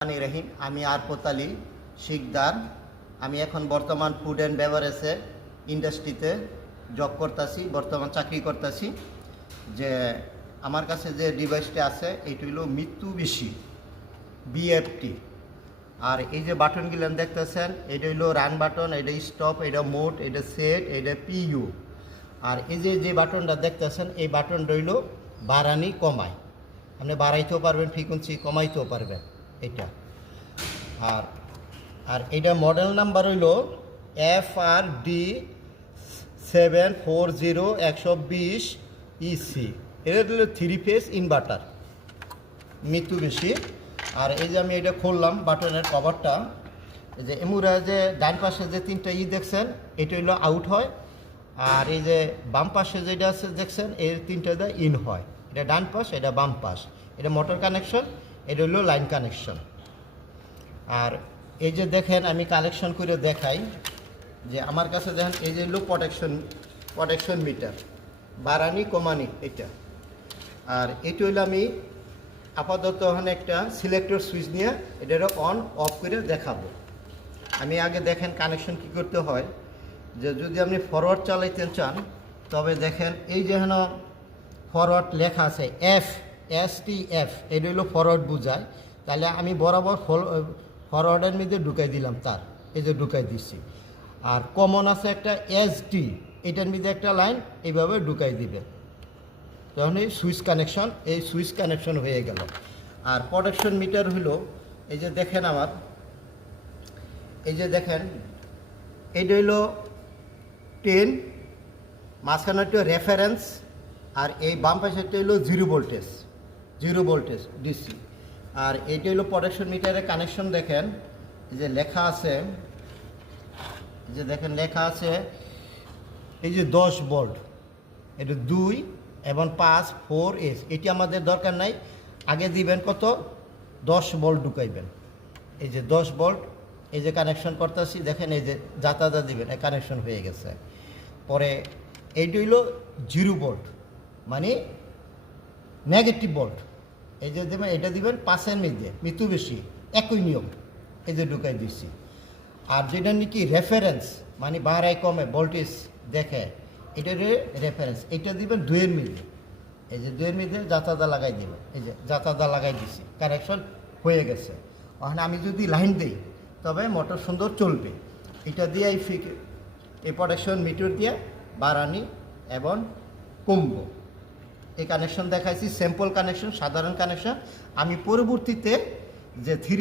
রহিম আমি আরফত আলী শিকদার। আমি এখন বর্তমান ফুড অ্যান্ড বেভারেজে ইন্ডাস্ট্রিতে জব করতেছি, বর্তমান চাকরি করতেছি। যে আমার কাছে যে ডিভাইসটা আছে এইটা হলো মিত্সুবিশি বিএফটি। আর এই যে বাটনগুলো দেখতেছেন এটা হলো রান বাটন, এটা স্টপ, এটা মোড, এটা সেট, এটা পিইউ। আর এই যে বাটনটা দেখতেছেন এই বাটনটা হইল বাড়ানি কমায়, আপনি বাড়াইতেও পারবেন ফ্রিকোয়েন্সি, কমাইতেও পারবেন এটা। আর আর এটা মডেল নাম্বার হইল FRD740120 এটা হলো 3 ফেজ ইনভার্টার মিত্সুবিশি। আর এই যে আমি এটা খুললাম বাটনের কভারটা, এই যে এমুরা যে ডান পাশে যে তিনটা দেখছেন এটা হইলো আউট হয়, আর এই যে বাম পাশে যেটা আছে দেখছেন এই তিনটা ইন হয়। এটা ডান পাশ, এটা বাম পাশ, এটা মোটর কানেকশন, এটা হলো লাইন কানেকশন। আর এই যে দেখেন আমি কালেকশন করে দেখাই যে আমার কাছে দেখেন এই যে হলো প্রোটেকশন মিটার বাড়ানি কমানি এটা। আর এটা হইলো আমি আপাতত ওখানে একটা সিলেক্টর সুইচ নিয়ে এটা অন অফ করে দেখাবো। আমি আগে দেখেন কানেকশন কি করতে হয়। যে যদি আপনি ফরওয়ার্ড চালাইতে চান তবে দেখেন এই যে হেন ফরওয়ার্ড লেখা আছে FSTF, এটা হলো ফরওয়ার্ড বোঝায়। তাহলে আমি বরাবর ফরওয়ার্ডের মধ্যে ঢুকাই দিলাম তার, এই যে ঢুকাই দিচ্ছি। আর কমন আছে একটা SD, এটার মধ্যে একটা লাইন এইভাবে ঢুকাই দিবেন, তখন এই সুইচ কানেকশন হয়ে গেল। আর প্রোটেকশন মিটার হলো এই যে দেখেন আমার, এই যে দেখেন এইটা হইলো 10, মাঝখানে একটা রেফারেন্স, আর এই বাম পাশেরটা হইলো জিরো ভোল্টেজ ডিসি। আর এইটা হইলো প্রোটেকশন মিটারের কানেকশন। দেখেন এই যে লেখা আছে, যে দেখেন লেখা আছে এই যে 10 ভোল্ট, এটা 2 এবং 5 4S, এটি আমাদের দরকার নাই। আগে দিবেন কত 10 ভোল্ট ঢুকাইবেন, এই যে 10 ভোল্ট, এই যে কানেকশন করতেছি দেখেন এই যে যাতায়াত দিবেন, এই কানেকশন হয়ে গেছে। পরে এইটি হইলো 0 ভোল্ট মানে নেগেটিভ ভোল্ট, এই যে দেবেন এটা দিবেন 5-এর মধ্যে মিত্সুবিশি একই নিয়ম, এই যে ঢুকাই দিচ্ছি। আর যেটা নাকি রেফারেন্স মানে বাড়াই কমে ভোল্টেজ দেখে, এটা রেফারেন্স, এটা দিবেন 2-এর মধ্যে, এই যে 2-এর মধ্যে যাতায়াত লাগাই দিবেন, এই যে যাতায়াত লাগাই দিচ্ছি, কানেকশন হয়ে গেছে। ওখানে আমি যদি লাইন দিই তবে মোটর সুন্দর চলবে। এটা দিয়ে এই প্রোটেকশন মিটার দিয়ে বাড়ানি এবং কমবো এই কানেকশন দেখাইছি, স্যাম্পল কানেকশন, সাধারণ কানেকশন। আমি পরবর্তীতে যে 3